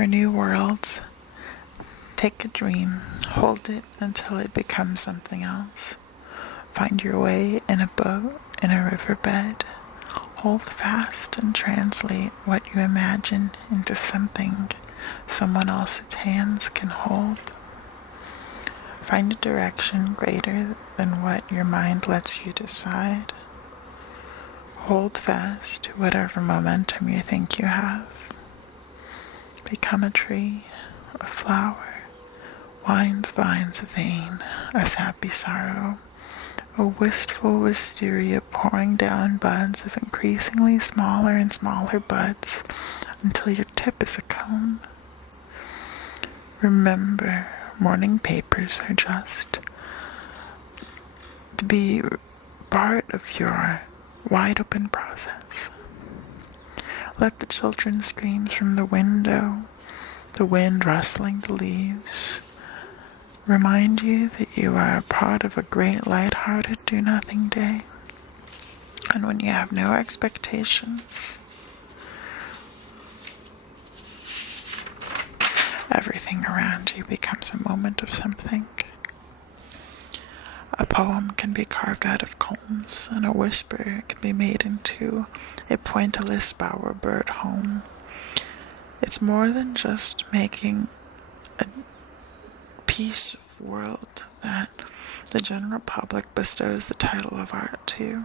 for new worlds. Take a dream, hold it until it becomes something else. Find your way in a boat, in a riverbed. Hold fast and translate what you imagine into something someone else's hands can hold. Find a direction greater than what your mind lets you decide. Hold fast to whatever momentum you think you have. Become a tree, a flower, winds, vines, a vein, a sappy sorrow, a wistful wisteria pouring down buds of increasingly smaller and smaller buds until your tip is a cone. Remember, morning papers are just to be part of your wide open process. Let the children's screams from the window, the wind rustling the leaves, remind you that you are a part of a great light-hearted do-nothing day. And when you have no expectations, everything around you becomes a moment of something. A poem can be carved out of combs, and a whisper can be made into a pointillist bowerbird home. It's more than just making a piece of world that the general public bestows the title of art to.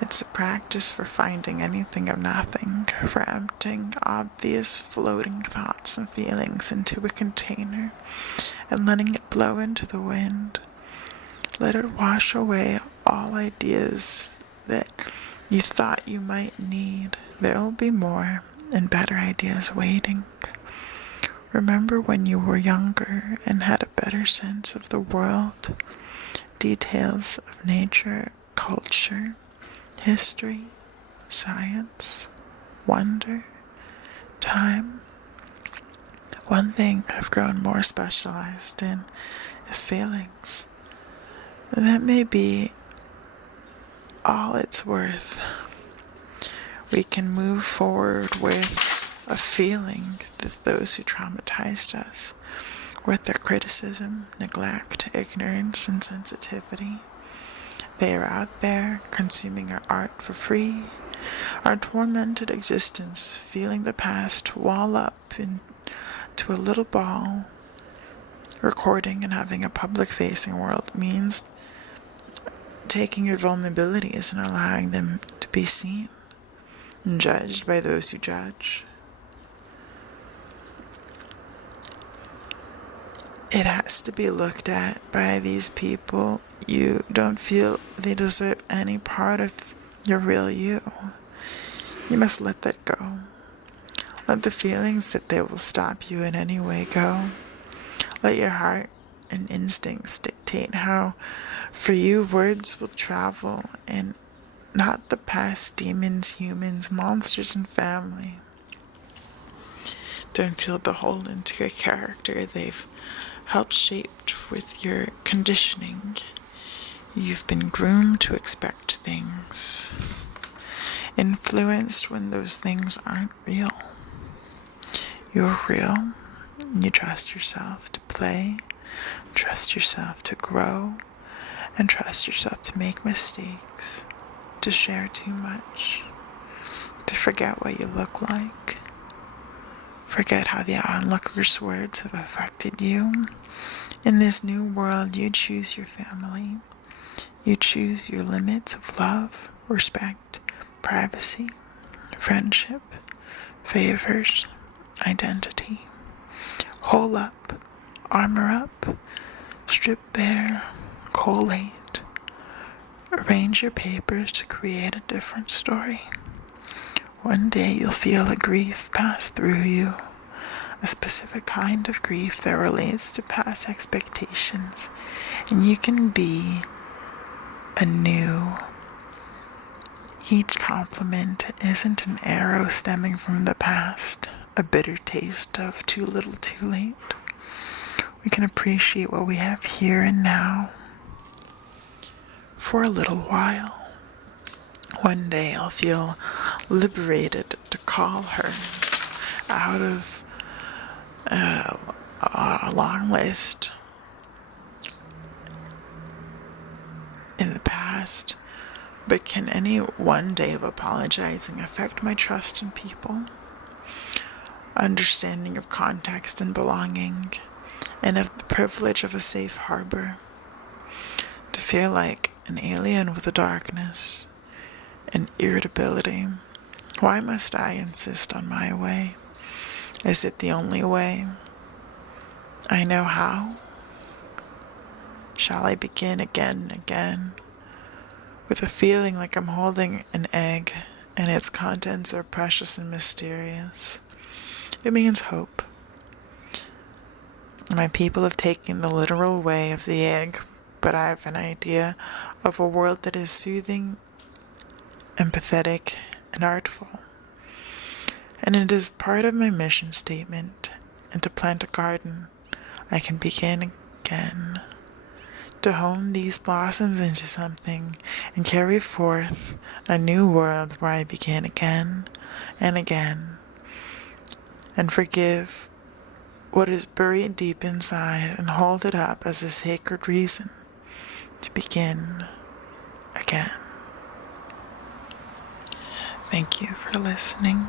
It's a practice for finding anything of nothing, for emptying obvious floating thoughts and feelings into a container and letting it blow into the wind. Let it wash away all ideas that you thought you might need. There will be more and better ideas waiting. Remember when you were younger and had a better sense of the world, details of nature, culture, history, science, wonder, time. One thing I've grown more specialized in is feelings. And that may be all it's worth. We can move forward with a feeling that those who traumatized us, with their criticism, neglect, ignorance, and sensitivity. They are out there consuming our art for free, our tormented existence, feeling the past wall up into a little ball. Recording and having a public-facing world means taking your vulnerabilities and allowing them to be seen and judged by those who judge. It has to be looked at by these people. You don't feel they deserve any part of your real you. You must let that go. Let the feelings that they will stop you in any way go. Let your heart and instincts dictate how, for you, words will travel, and not the past demons, humans, monsters, and family. Don't feel beholden to a character they've helped shape with your conditioning. You've been groomed to expect things, influenced when those things aren't real. You're real, and you trust yourself to play, trust yourself to grow, and trust yourself to make mistakes, to share too much, to forget what you look like, forget how the onlookers' words have affected you. In this new world, you choose your family. You choose your limits of love, respect, privacy, friendship, favors, identity. Hole up, armor up, strip bare, collate. Arrange your papers to create a different story. One day you'll feel a grief pass through you, a specific kind of grief that relates to past expectations, and you can be anew. Each compliment isn't an arrow stemming from the past, a bitter taste of too little too late. We can appreciate what we have here and now for a little while. One day I'll feel liberated to call her out of a long list in the past, but can any one day of apologizing affect my trust in people, understanding of context and belonging, and of the privilege of a safe harbor? To feel like an alien with a darkness and irritability. Why must I insist on my way? Is it the only way I know how? Shall I begin again and again with a feeling like I'm holding an egg and its contents are precious and mysterious? It means hope. My people have taken the literal way of the egg, but I have an idea of a world that is soothing, empathetic, and artful. And it is part of my mission statement, and to plant a garden, I can begin again, to hone these blossoms into something and carry forth a new world where I begin again and again, and forgive what is buried deep inside and hold it up as a sacred reason to begin again. Thank you for listening.